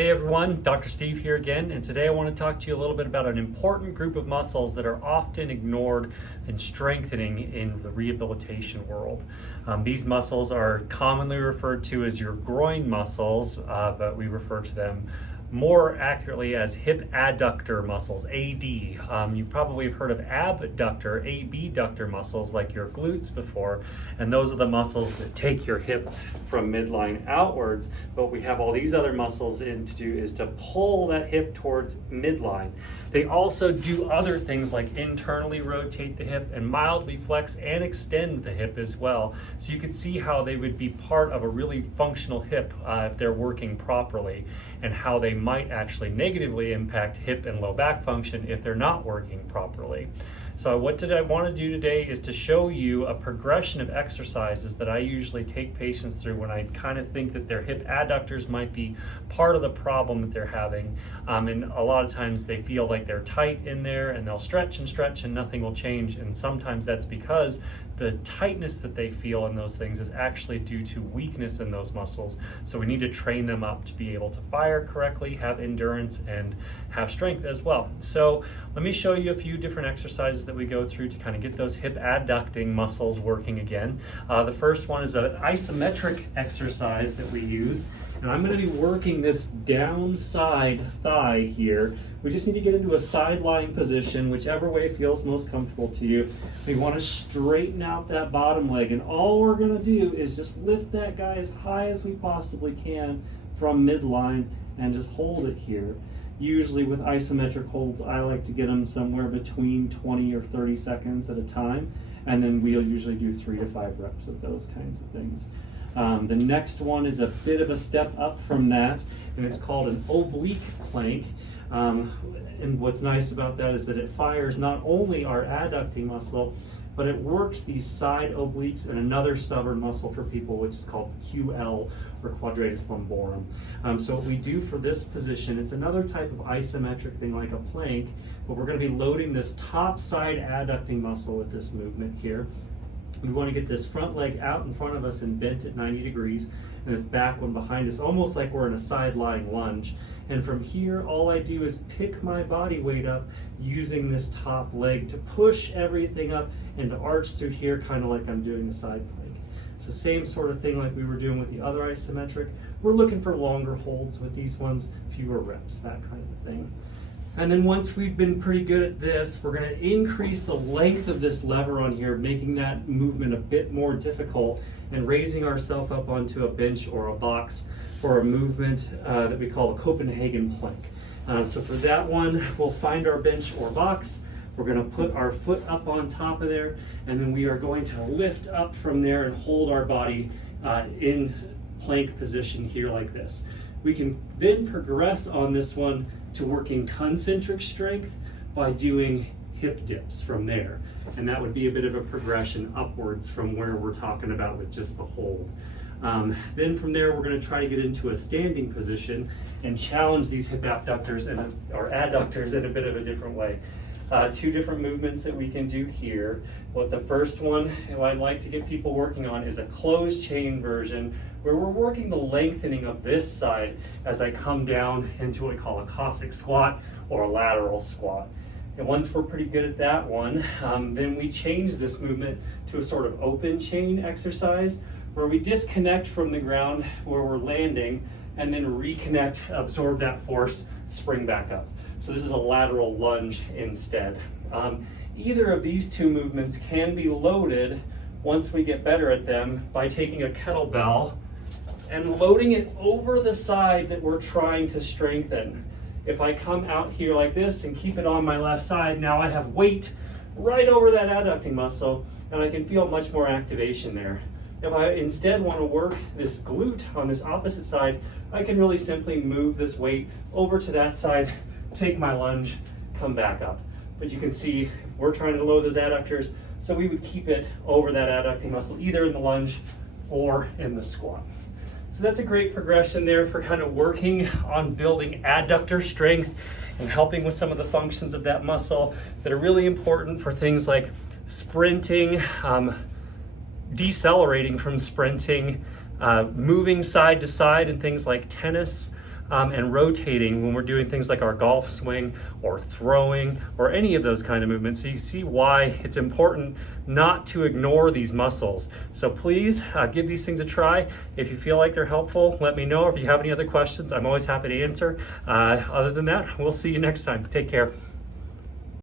Hey everyone, Dr. Steve here again, and today I want to talk to you a little bit about an important group of muscles that are often ignored in strengthening in the rehabilitation world. These muscles are commonly referred to as your groin muscles, but we refer to them more accurately as hip adductor muscles, AD. You probably have heard of ABDuctor, ABDuctor muscles like your glutes before, and those are the muscles that take your hip from midline outwards, but we have all these other muscles in to do is to pull that hip towards midline. They also do other things like internally rotate the hip and mildly flex and extend the hip as well. So you can see how they would be part of a really functional hip if they're working properly, and how they might actually negatively impact hip and low back function if they're not working properly. So what I want to do today is to show you a progression of exercises that I usually take patients through when I kind of think that their hip adductors might be part of the problem that they're having. And a lot of times they feel like they're tight in there and they'll stretch and nothing will change. And sometimes that's because the tightness that they feel in those things is actually due to weakness in those muscles. So we need to train them up to be able to fire correctly, have endurance, and have strength as well. So let me show you a few different exercises that we go through to kind of get those hip adducting muscles working again. The first one is an isometric exercise that we use. And I'm going to be working this downside thigh here. We just need to get into a side lying position, whichever way feels most comfortable to you. We want to straighten out that bottom leg, and all we're going to do is just lift that guy as high as we possibly can from midline and just hold it here. Usually with isometric holds, I like to get them somewhere between 20 or 30 seconds at a time, and then we'll usually do 3 to 5 reps of those kinds of things. The next one is a bit of a step up from that, and it's called an oblique plank. And what's nice about that is that it fires not only our adducting muscle, but it works these side obliques and another stubborn muscle for people, which is called QL, or quadratus lumborum. So what we do for this position, it's another type of isometric thing like a plank, but we're going to be loading this top side adducting muscle with this movement here. We want to get this front leg out in front of us and bent at 90 degrees, and this back one behind us, almost like we're in a side lying lunge. And from here, all I do is pick my body weight up using this top leg to push everything up and to arch through here, kind of like I'm doing a side plank. So same sort of thing like we were doing with the other isometric. We're looking for longer holds with these ones, fewer reps, that kind of thing. And then once we've been pretty good at this, we're going to increase the length of this lever on here, making that movement a bit more difficult, and raising ourselves up onto a bench or a box for a movement that we call a Copenhagen plank. So for that one, we'll find our bench or box. We're going to put our foot up on top of there, and then we are going to lift up from there and hold our body in plank position here like this. We can then progress on this one to working concentric strength by doing hip dips from there. And that would be a bit of a progression upwards from where we're talking about with just the hold. Then from there, we're going to try to get into a standing position and challenge these hip abductors or adductors in a bit of a different way. 2 different movements that we can do here. Well, the first one I'd like to get people working on is a closed chain version, where we're working the lengthening of this side as I come down into what we call a Cossack squat or a lateral squat. And once we're pretty good at that one, then we change this movement to a sort of open chain exercise, where we disconnect from the ground where we're landing and then reconnect, absorb that force, spring back up. So this is a lateral lunge instead. Either of these 2 movements can be loaded once we get better at them by taking a kettlebell and loading it over the side that we're trying to strengthen. If I come out here like this and keep it on my left side, now I have weight right over that adducting muscle, and I can feel much more activation there. If I instead want to work this glute on this opposite side, I can really simply move this weight over to that side, take my lunge, come back up. But you can see we're trying to load those adductors, so we would keep it over that adducting muscle, either in the lunge or in the squat. So that's a great progression there for kind of working on building adductor strength and helping with some of the functions of that muscle that are really important for things like sprinting, decelerating from sprinting, moving side to side in things like tennis, and rotating when we're doing things like our golf swing or throwing or any of those kind of movements. So you see why it's important not to ignore these muscles. So please give these things a try. If you feel like they're helpful, let me know. If you have any other questions, I'm always happy to answer. Other than that, we'll see you next time. Take care.